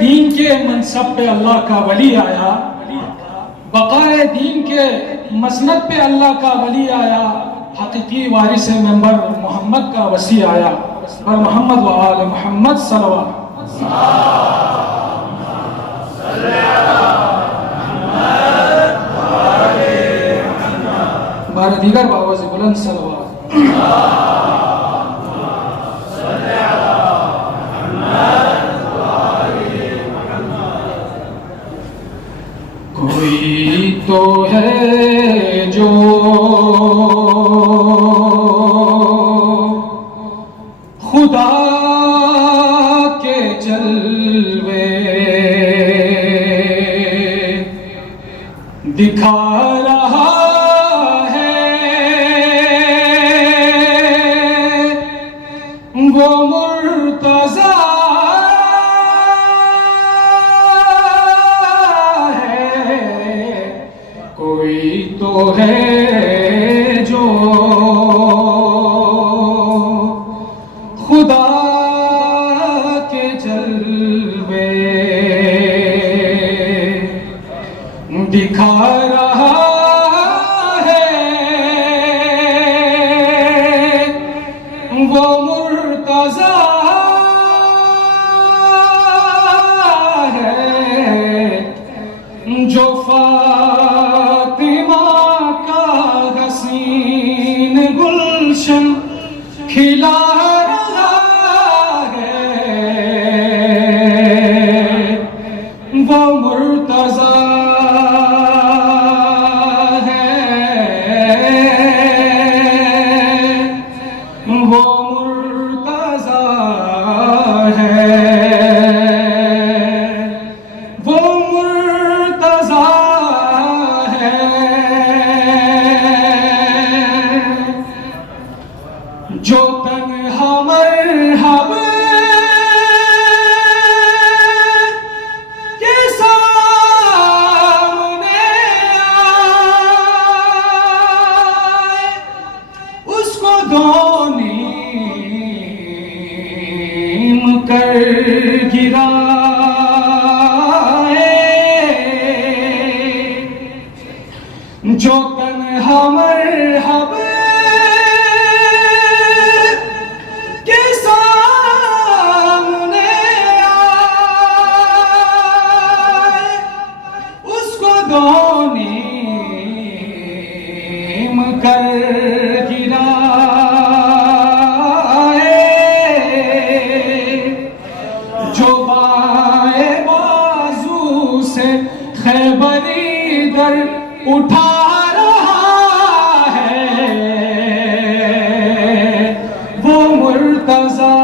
दीन के मनसब पे अल्लाह का वली आया, बकाए दीन के मसनद पे अल्लाह का वली आया, हकीकी वारिस मेंबर मोहम्मद का वसी आया। और मोहम्मद व आल मोहम्मद सल्लल्लाहु बारह दीगर बावाज़ बुलंद सल्लल्लाहु कोई तो है जो खुदा के जलवे दिखा रहा है, वो मुर्तज़ा कोई तो है जो खुदा के जलवे दिखा रहा है, वो मुर्तज़ा है जो गुलशन खिला रहा है, वो मुर्तज़ा है, वो मुर्तज़ा है, वो मुर्तज़ा जो तन्हा मरहब के सामने आए, उसको दो नीम कर गिराए। जो तन्हा मरहब नीम कर गिराए, जो बाए बाजू से खैबरी दर उठा रहा है, वो मुर्तज़ा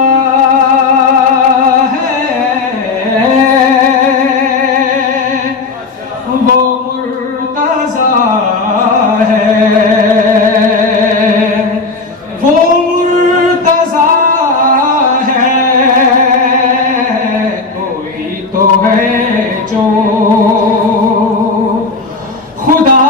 तो है जो खुदा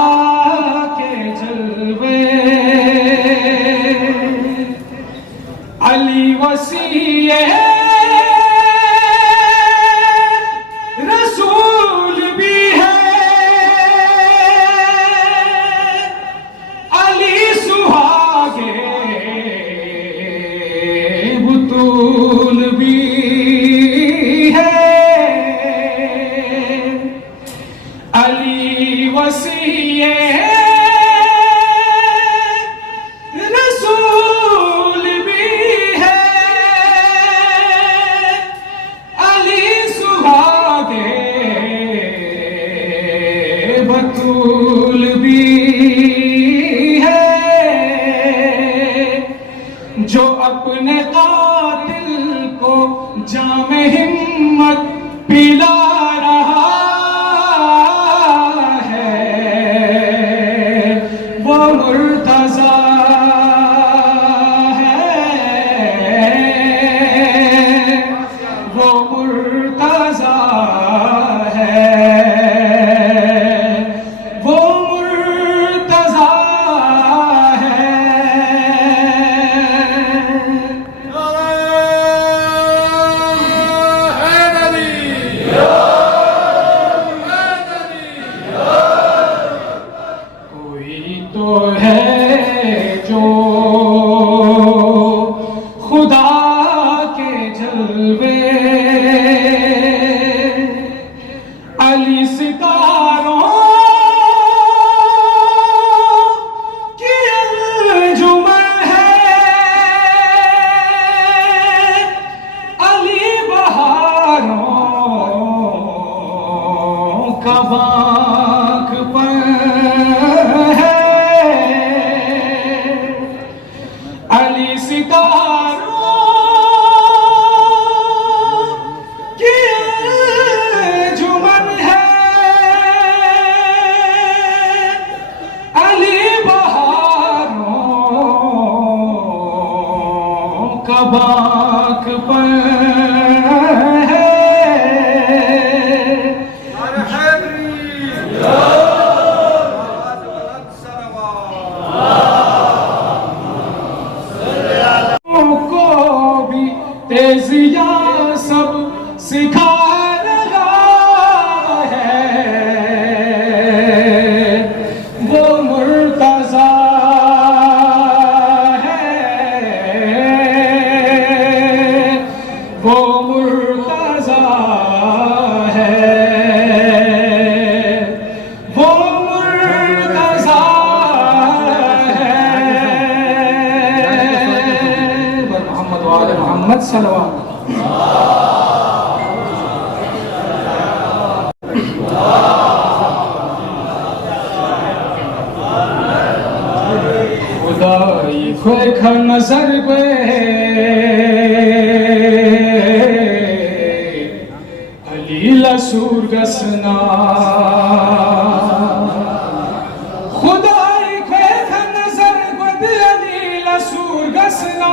सिखा रहा है वो मुर्तज़ा है, वो मुर्तज़ा है, वो मुर्तज़ा है। मोहम्मद वाले मोहम्मद सल्लल्लाहु खुदाई खोखा नजर पे अलीला सूरगसना, खुदाई खोखा नजर पे अलीला सूरगसना,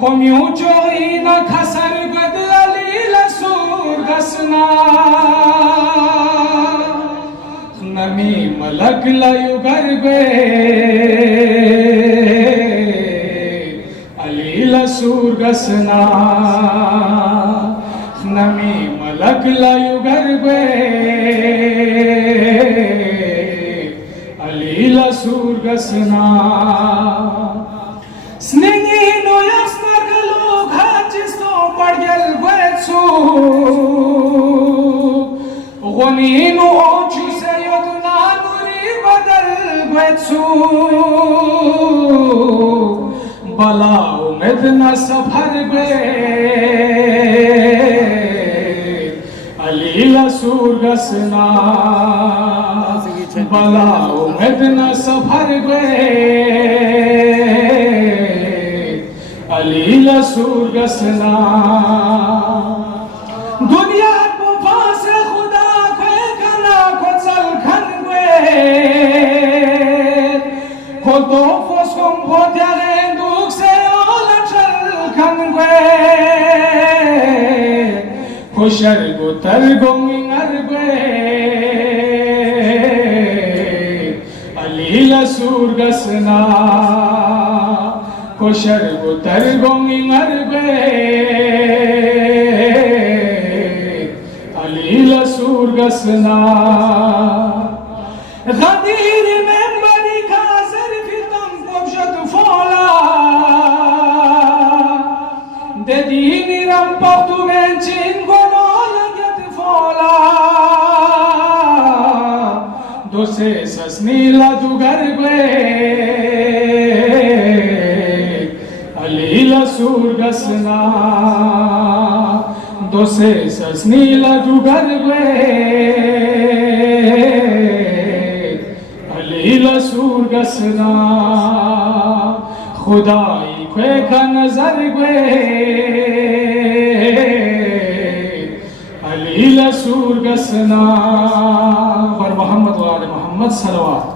खोम्यू चोई न खसर गद अलीला सूरगसना, नमी मलक लयु गर्बे अलीला सूरगसना, नमी मलक लयु गर्बे अलीला सूरगसना, स्नेही no यास्नगलो घाचिस्तो पड़गल gwetsu goni no ochu se yodna nuri badal gwetsu bala umid na safar gwe अलीला सूरगसना, बला उम्मीद न सफर गए अलीला सूरगसना, दुनिया को फास खुदा के कना को चल खन गए को तो फसम पोत्यारे दुख से ओल चल खन गए खुशर गो तर गो मिंगर गए अलीला सूरगसना, खुशर गो तर गो मिंगर गए अलीला सूरगसना, गदीर में बड़ी खासर फितम पोशत फोला दे दीनी रम पख्तु में चिन दोसे ससनीला दुगर गए अलीला सूरगसना, दोसे ससनीला दुगर गए अलीला सूरगसना, खुदाई खोखा नजर गए अलीला सूरगसना, और मोहम्मद वाले मोहम्मद सल्लल्लाहु